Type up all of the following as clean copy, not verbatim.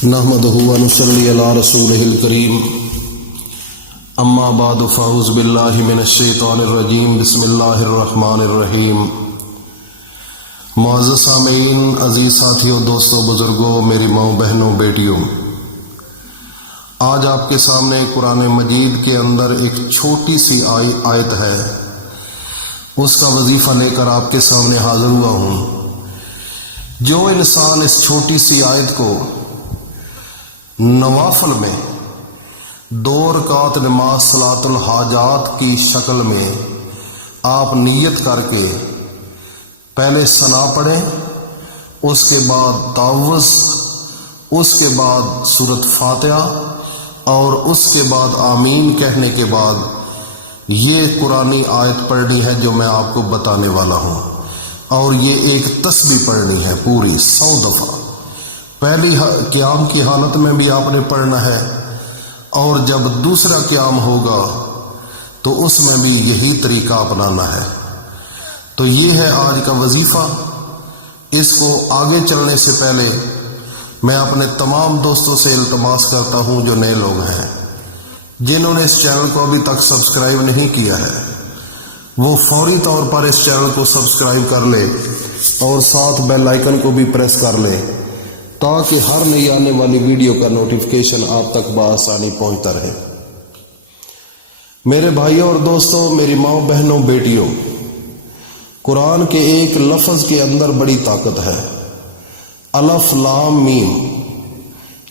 نحمدہ ونصلی علی رسولہ الکریم اما بعد فاعوذ باللہ من الشیطان الرجیم بسم اللہ الرحمن الرحیم۔ معزز سامعین، عزیز ساتھیوں، دوستوں، بزرگوں، میری ماؤں، بہنوں، بیٹیوں، آج آپ کے سامنے قرآن مجید کے اندر ایک چھوٹی سی آیت ہے، اس کا وظیفہ لے کر آپ کے سامنے حاضر ہوا ہوں۔ جو انسان اس چھوٹی سی آیت کو نوافل میں 2 رکعت نماز صلاۃ الحاجات کی شکل میں آپ نیت کر کے پہلے ثنا پڑھیں، اس کے بعد تعوذ، اس کے بعد سورۃ فاتحہ اور اس کے بعد آمین کہنے کے بعد یہ قرآنی آیت پڑھنی ہے جو میں آپ کو بتانے والا ہوں، اور یہ ایک تسبیح پڑھنی ہے پوری 100 دفعہ۔ پہلی قیام کی حالت میں بھی آپ نے پڑھنا ہے، اور جب دوسرا قیام ہوگا تو اس میں بھی یہی طریقہ اپنانا ہے۔ تو یہ ہے آج کا وظیفہ۔ اس کو آگے چلنے سے پہلے میں اپنے تمام دوستوں سے التماس کرتا ہوں جو نئے لوگ ہیں، جنہوں نے اس چینل کو ابھی تک سبسکرائب نہیں کیا ہے، وہ فوری طور پر اس چینل کو سبسکرائب کر لے اور ساتھ بیل آئیکن کو بھی پریس کر لے، تاکہ ہر نئی آنے والی ویڈیو کا نوٹیفیکیشن آپ تک بآسانی پہنچتا رہے۔ میرے بھائیوں اور دوستوں، میری ماؤں، بہنوں، بیٹیوں، قرآن کے ایک لفظ کے اندر بڑی طاقت ہے۔ الف لام میم،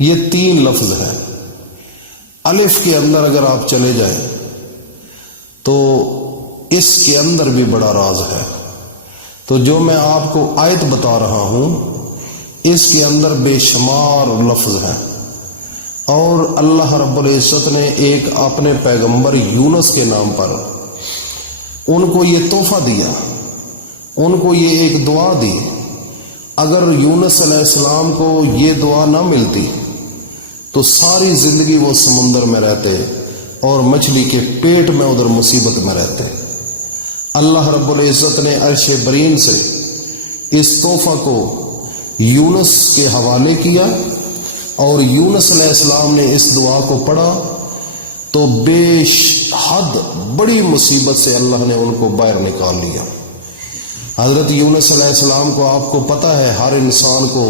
یہ 3 لفظ ہے۔ الف کے اندر اگر آپ چلے جائیں تو اس کے اندر بھی بڑا راز ہے۔ تو جو میں آپ کو آیت بتا رہا ہوں، اس کے اندر بے شمار لفظ ہیں، اور اللہ رب العزت نے ایک اپنے پیغمبر یونس کے نام پر ان کو یہ تحفہ دیا، ان کو یہ ایک دعا دی۔ اگر یونس علیہ السلام کو یہ دعا نہ ملتی تو ساری زندگی وہ سمندر میں رہتے اور مچھلی کے پیٹ میں ادھر مصیبت میں رہتے۔ اللہ رب العزت نے عرش برین سے اس تحفہ کو یونس کے حوالے کیا، اور یونس علیہ السلام نے اس دعا کو پڑھا تو بے حد بڑی مصیبت سے اللہ نے ان کو باہر نکال لیا۔ حضرت یونس علیہ السلام کو آپ کو پتہ ہے، ہر انسان کو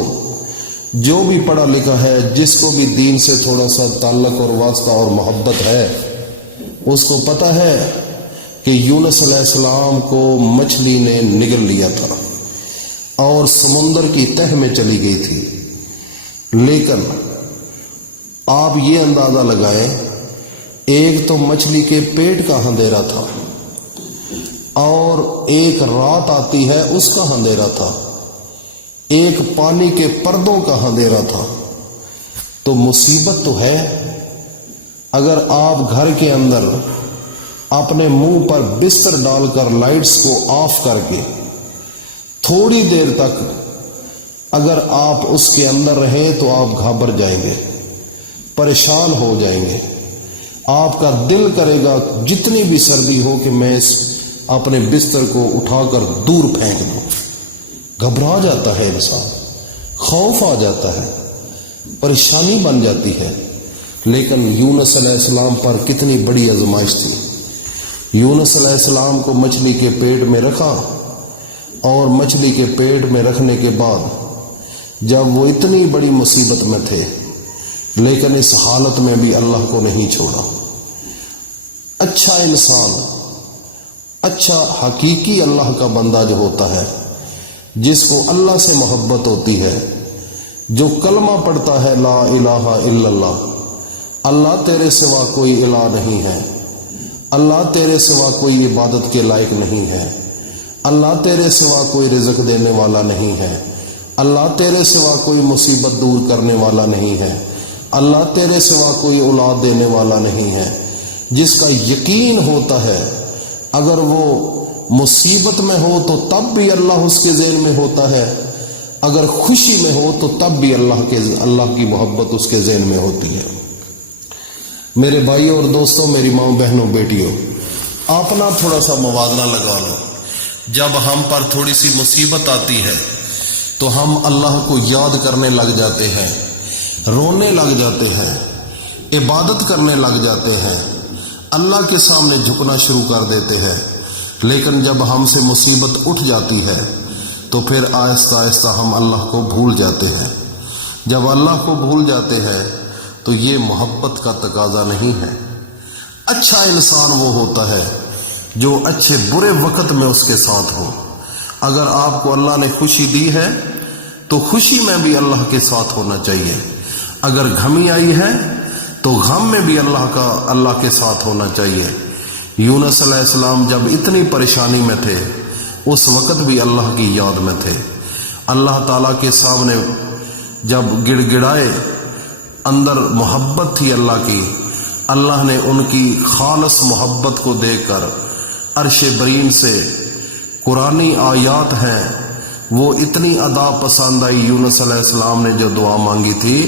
جو بھی پڑھا لکھا ہے، جس کو بھی دین سے تھوڑا سا تعلق اور واسطہ اور محبت ہے، اس کو پتہ ہے کہ یونس علیہ السلام کو مچھلی نے نگل لیا تھا اور سمندر کی تہ میں چلی گئی تھی۔ لیکن آپ یہ اندازہ لگائیں، ایک تو مچھلی کے پیٹ کا اندھیرا تھا، اور ایک رات آتی ہے اس کا اندھیرا تھا، ایک پانی کے پردوں کا اندھیرا تھا۔ تو مصیبت تو ہے۔ اگر آپ گھر کے اندر اپنے منہ پر بستر ڈال کر لائٹس کو آف کر کے تھوڑی دیر تک اگر آپ اس کے اندر رہیں تو آپ گھبر جائیں گے، پریشان ہو جائیں گے۔ آپ کا دل کرے گا جتنی بھی سردی ہو کہ میں اپنے بستر کو اٹھا کر دور پھینک دوں۔ گھبرا جاتا ہے انسان، خوف آ جاتا ہے، پریشانی بن جاتی ہے۔ لیکن یونس علیہ السلام پر کتنی بڑی آزمائش تھی۔ یونس علیہ السلام کو مچھلی کے پیٹ میں رکھا، اور مچھلی کے پیٹ میں رکھنے کے بعد جب وہ اتنی بڑی مصیبت میں تھے، لیکن اس حالت میں بھی اللہ کو نہیں چھوڑا۔ اچھا انسان، اچھا حقیقی اللہ کا بندہ جو ہوتا ہے، جس کو اللہ سے محبت ہوتی ہے، جو کلمہ پڑھتا ہے لا الہ الا اللہ، اللہ تیرے سوا کوئی الہ نہیں ہے، اللہ تیرے سوا کوئی عبادت کے لائق نہیں ہے، اللہ تیرے سوا کوئی رزق دینے والا نہیں ہے، اللہ تیرے سوا کوئی مصیبت دور کرنے والا نہیں ہے، اللہ تیرے سوا کوئی اولاد دینے والا نہیں ہے، جس کا یقین ہوتا ہے اگر وہ مصیبت میں ہو تو تب بھی اللہ اس کے ذہن میں ہوتا ہے، اگر خوشی میں ہو تو تب بھی اللہ کی محبت اس کے ذہن میں ہوتی ہے۔ میرے بھائیوں اور دوستوں، میری ماؤں، بہنوں، بیٹیوں، اپنا تھوڑا سا موازنہ لگا لو۔ جب ہم پر تھوڑی سی مصیبت آتی ہے تو ہم اللہ کو یاد کرنے لگ جاتے ہیں، رونے لگ جاتے ہیں، عبادت کرنے لگ جاتے ہیں، اللہ کے سامنے جھکنا شروع کر دیتے ہیں، لیکن جب ہم سے مصیبت اٹھ جاتی ہے تو پھر آہستہ آہستہ ہم اللہ کو بھول جاتے ہیں۔ جب اللہ کو بھول جاتے ہیں تو یہ محبت کا تقاضا نہیں ہے۔ اچھا انسان وہ ہوتا ہے جو اچھے برے وقت میں اس کے ساتھ ہو۔ اگر آپ کو اللہ نے خوشی دی ہے تو خوشی میں بھی اللہ کے ساتھ ہونا چاہیے، اگر غمی آئی ہے تو غم میں بھی اللہ کے ساتھ ہونا چاہیے۔ یونس علیہ السلام جب اتنی پریشانی میں تھے اس وقت بھی اللہ کی یاد میں تھے، اللہ تعالیٰ کے سامنے جب گڑ گڑائے، اندر محبت تھی اللہ کی، اللہ نے ان کی خالص محبت کو دیکھ کر عرش برین سے قرآنی آیات ہیں وہ اتنی ادا پسند آئی۔ یونس علیہ السلام نے جو دعا مانگی تھی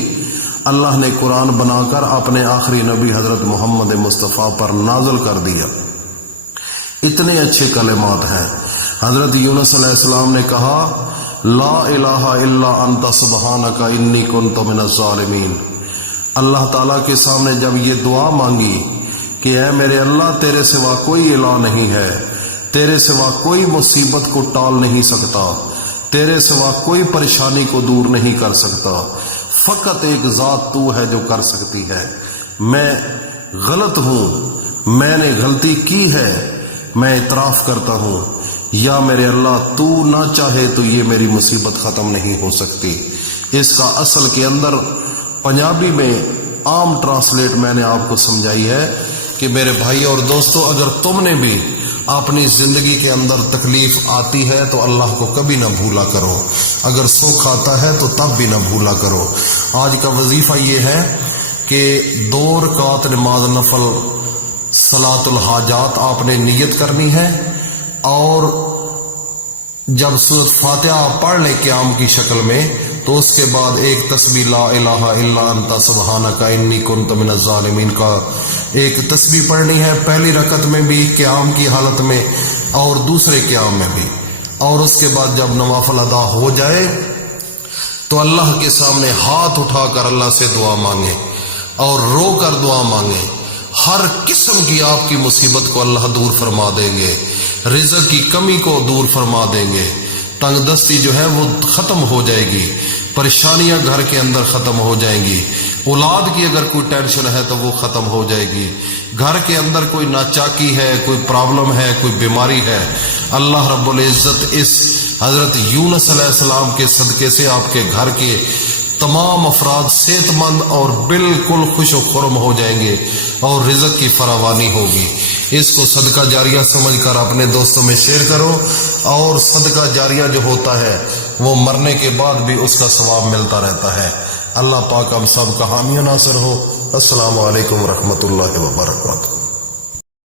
اللہ نے قرآن بنا کر اپنے آخری نبی حضرت محمد مصطفیٰ پر نازل کر دیا۔ اتنے اچھے کلمات ہیں۔ حضرت یونس علیہ السلام نے کہا لا الہ الا انت سبحانک انی کنت من الظالمین۔ اللہ تعالیٰ کے سامنے جب یہ دعا مانگی کہ اے میرے اللہ تیرے سوا کوئی الہ نہیں ہے، تیرے سوا کوئی مصیبت کو ٹال نہیں سکتا، تیرے سوا کوئی پریشانی کو دور نہیں کر سکتا، فقط ایک ذات تو ہے جو کر سکتی ہے، میں غلط ہوں، میں نے غلطی کی ہے، میں اعتراف کرتا ہوں، یا میرے اللہ تو نہ چاہے تو یہ میری مصیبت ختم نہیں ہو سکتی۔ اس کا اصل کے اندر پنجابی میں عام ٹرانسلیٹ میں نے آپ کو سمجھائی ہے کہ میرے بھائی اور دوستو، اگر تم نے بھی اپنی زندگی کے اندر تکلیف آتی ہے تو اللہ کو کبھی نہ بھولا کرو، اگر سکھ آتا ہے تو تب بھی نہ بھولا کرو۔ آج کا وظیفہ یہ ہے کہ 2 رکعت نماز نفل صلاۃ الحاجات آپ نے نیت کرنی ہے، اور جب سورۃ فاتحہ آپ پڑھ لیں قیام کی شکل میں تو اس کے بعد ایک تسبیح لا الہ الا انت سبحانک انی کنت من الظالمین کا ایک تسبیح پڑھنی ہے، پہلی رکعت میں بھی قیام کی حالت میں اور دوسرے قیام میں بھی، اور اس کے بعد جب نوافل ادا ہو جائے تو اللہ کے سامنے ہاتھ اٹھا کر اللہ سے دعا مانگے اور رو کر دعا مانگے۔ ہر قسم کی آپ کی مصیبت کو اللہ دور فرما دیں گے، رزق کی کمی کو دور فرما دیں گے، تنگ دستی جو ہے وہ ختم ہو جائے گی، پریشانیاں گھر کے اندر ختم ہو جائیں گی، اولاد کی اگر کوئی ٹینشن ہے تو وہ ختم ہو جائے گی، گھر کے اندر کوئی ناچاکی ہے، کوئی پرابلم ہے، کوئی بیماری ہے، اللہ رب العزت اس حضرت یونس علیہ السلام کے صدقے سے آپ کے گھر کے تمام افراد صحت مند اور بالکل خوش و خرم ہو جائیں گے اور رزق کی فراوانی ہوگی۔ اس کو صدقہ جاریہ سمجھ کر اپنے دوستوں میں شیئر کرو، اور صدقہ جاریہ جو ہوتا ہے وہ مرنے کے بعد بھی اس کا ثواب ملتا رہتا ہے۔ اللہ پاک ہم سب کا حامی و ناصر ہو۔ السلام علیکم ورحمۃ اللہ وبرکاتہ۔